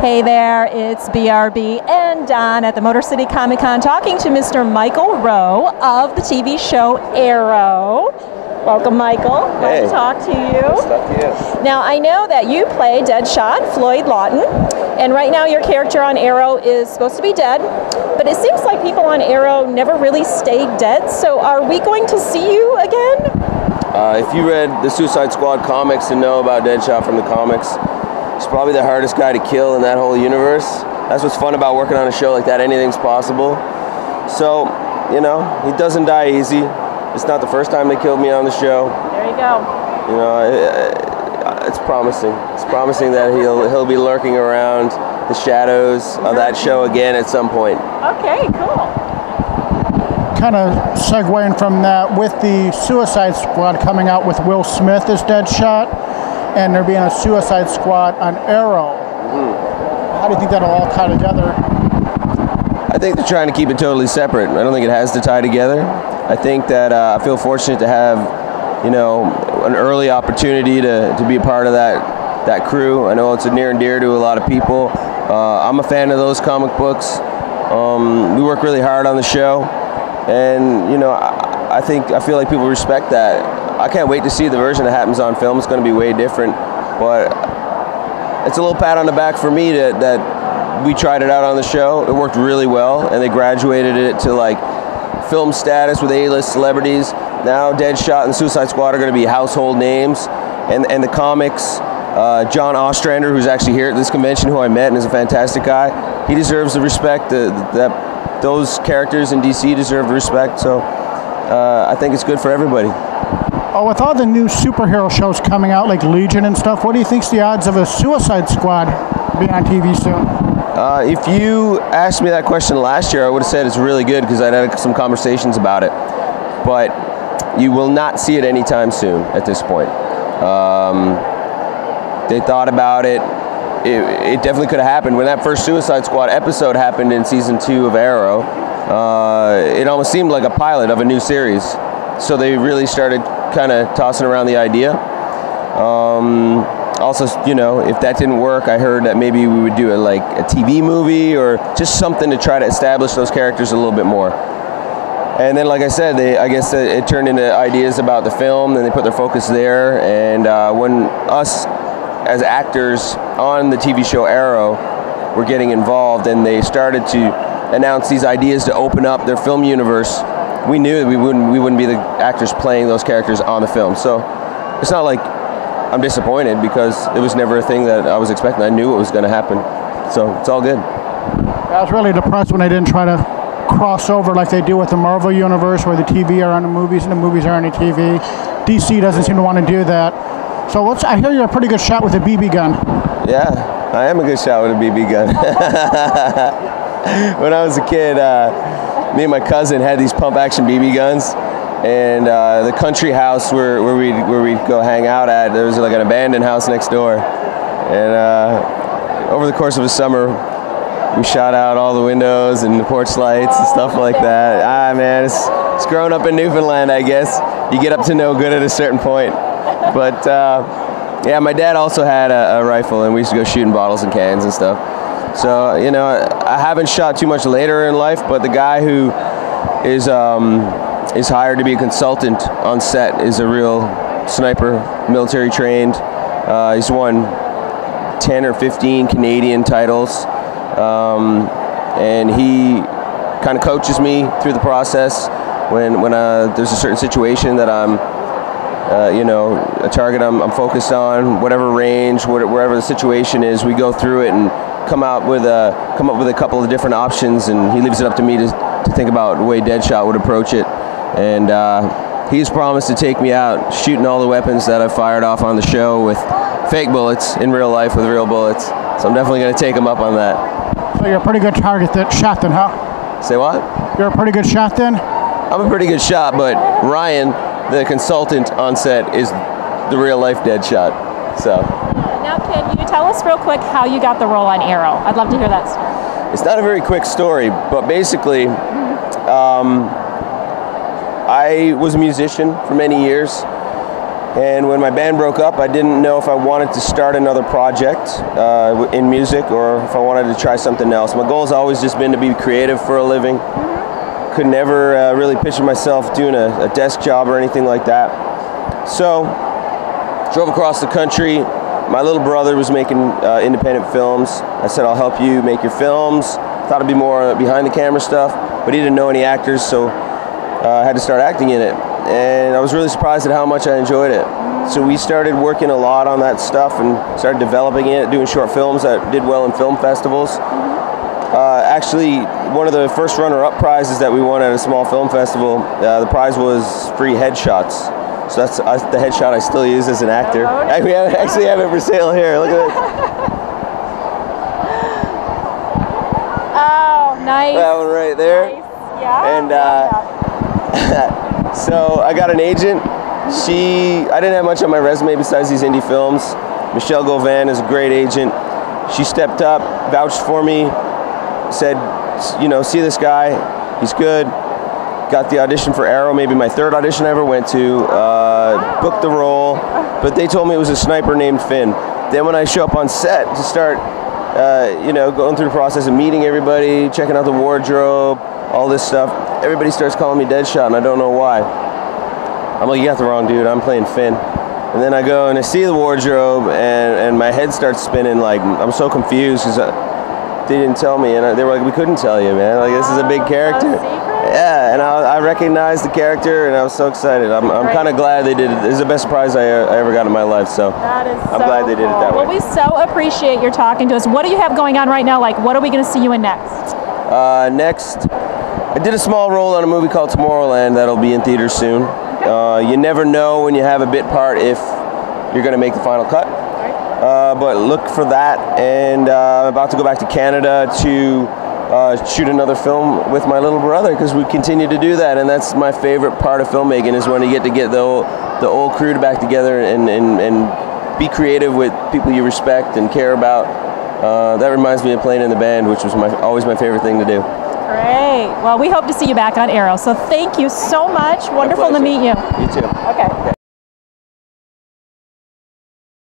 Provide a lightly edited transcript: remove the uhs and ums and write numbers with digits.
Hey there, it's BRB and Don at the Motor City Comic Con talking to Mr. Michael Rowe of the TV show Arrow. Welcome, Michael. Hey. Glad to talk to you. Nice to talk to you. Now, I know that you play Deadshot, Floyd Lawton, and right now your character on Arrow is supposed to be dead, but it seems like people on Arrow never really stayed dead, so are we going to see you again? If you read the Suicide Squad comics and know about Deadshot from the comics, he's probably the hardest guy to kill in that whole universe. That's what's fun about working on a show like that. Anything's possible. So, you know, he doesn't die easy. It's not the first time they killed me on the show. There you go. You know, it's promising. It's promising that he'll be lurking around the shadows of that show again at some point. Okay, cool. Kind of segueing from that, with the Suicide Squad coming out with Will Smith as Deadshot, and there being a Suicide Squad on Arrow. Mm-hmm. How do you think that'll all tie together? I think they're trying to keep it totally separate. I don't think it has to tie together. I think that I feel fortunate to have, you know, an early opportunity to be a part of that crew. I know it's near and dear to a lot of people. I'm a fan of those comic books. We work really hard on the show, and you know, I feel like people respect that. I can't wait to see the version that happens on film. It's going to be way different, but it's a little pat on the back for me that we tried it out on the show. It worked really well, and they graduated it to like film status with A-list celebrities. Now Deadshot and Suicide Squad are going to be household names, and the comics. John Ostrander, who's actually here at this convention, who I met and is a fantastic guy, he deserves the respect that those characters in DC deserve the respect. So I think it's good for everybody. Oh, with all the new superhero shows coming out, like Legion and stuff, what do you think's the odds of a Suicide Squad being on TV soon? If you asked me that question last year, I would have said it's really good because I'd had some conversations about it. But you will not see it anytime soon at this point. They thought about it. It definitely could have happened. When that first Suicide Squad episode happened in season 2 of Arrow, it almost seemed like a pilot of a new series. So they really started kind of tossing around the idea. Also, you know, if that didn't work, I heard that maybe we would do a TV movie or just something to try to establish those characters a little bit more. And then, like I said, I guess it turned into ideas about the film, and they put their focus there. And when us as actors on the TV show Arrow were getting involved, and they started to announce these ideas to open up their film universe, we knew that we wouldn't be the actors playing those characters on the film. So it's not like I'm disappointed, because it was never a thing that I was expecting. I knew it was going to happen. So it's all good. I was really depressed when they didn't try to cross over like they do with the Marvel Universe, where the TV are on the movies and the movies are on the TV. DC doesn't seem to want to do that. So I hear you're a pretty good shot with a BB gun. Yeah, I am a good shot with a BB gun. When I was a kid, me and my cousin had these pump-action BB guns, and the country house where we'd go hang out at, there was like an abandoned house next door, and over the course of the summer, we shot out all the windows and the porch lights and stuff like that. Man, it's growing up in Newfoundland, I guess. You get up to no good at a certain point. But yeah, my dad also had a rifle, and we used to go shooting bottles and cans and stuff. So, you know, I haven't shot too much later in life, but the guy who is hired to be a consultant on set is a real sniper, military trained. He's won 10 or 15 Canadian titles. And he kind of coaches me through the process when there's a certain situation that I'm, you know, a target I'm focused on, whatever range, wherever the situation is, we go through it and come up with a couple of different options, and he leaves it up to me to think about the way Deadshot would approach it. And he's promised to take me out shooting all the weapons that I've fired off on the show with fake bullets in real life with real bullets. So I'm definitely going to take him up on that. So you're a pretty good shot then, huh? Say what? You're a pretty good shot then? I'm a pretty good shot, but Ryan, the consultant on set, is the real life Deadshot. So. Now, can you tell us real quick how you got the role on Arrow? I'd love to hear that story. It's not a very quick story, but basically, I was a musician for many years. And when my band broke up, I didn't know if I wanted to start another project in music or if I wanted to try something else. My goal has always just been to be creative for a living. Could never really picture myself doing a desk job or anything like that. So, drove across the country. My little brother was making independent films. I said, I'll help you make your films. Thought it'd be more behind the camera stuff, but he didn't know any actors, so I had to start acting in it. And I was really surprised at how much I enjoyed it. So we started working a lot on that stuff and started developing it, doing short films that did well in film festivals. Actually, one of the first runner-up prizes that we won at a small film festival, the prize was free headshots. So that's the headshot I still use as an actor. We actually have it for sale here. Look at it. Oh, nice. That one right there. Nice. Yeah. And so I got an agent. I didn't have much on my resume besides these indie films. Michelle Govan is a great agent. She stepped up, vouched for me, said, you know, see this guy, he's good. Got the audition for Arrow, maybe my third audition I ever went to, booked the role, but they told me it was a sniper named Finn. Then when I show up on set to start, you know, going through the process of meeting everybody, checking out the wardrobe, all this stuff, everybody starts calling me Deadshot, and I don't know why. I'm like, you got the wrong dude, I'm playing Finn. And then I go and I see the wardrobe, and my head starts spinning, like, I'm so confused, because they didn't tell me, and they were like, we couldn't tell you, man, like, this is a big character. Yeah, and I recognized the character, and I was so excited. I'm kind of glad they did it. This is the best prize I ever got in my life, so I'm glad they did it that way. Well, we so appreciate your talking to us. What do you have going on right now? Like, what are we going to see you in next? Next, I did a small role on a movie called Tomorrowland that'll be in theaters soon. You never know when you have a bit part if you're going to make the final cut. But look for that, and I'm about to go back to Canada to shoot another film with my little brother, because we continue to do that, and that's my favorite part of filmmaking, is when you get the old crew back together and be creative with people you respect and care about. That reminds me of playing in the band, which was always my favorite thing to do. Great. Well, we hope to see you back on Arrow, so thank you so much. Wonderful to meet you. You too. Okay.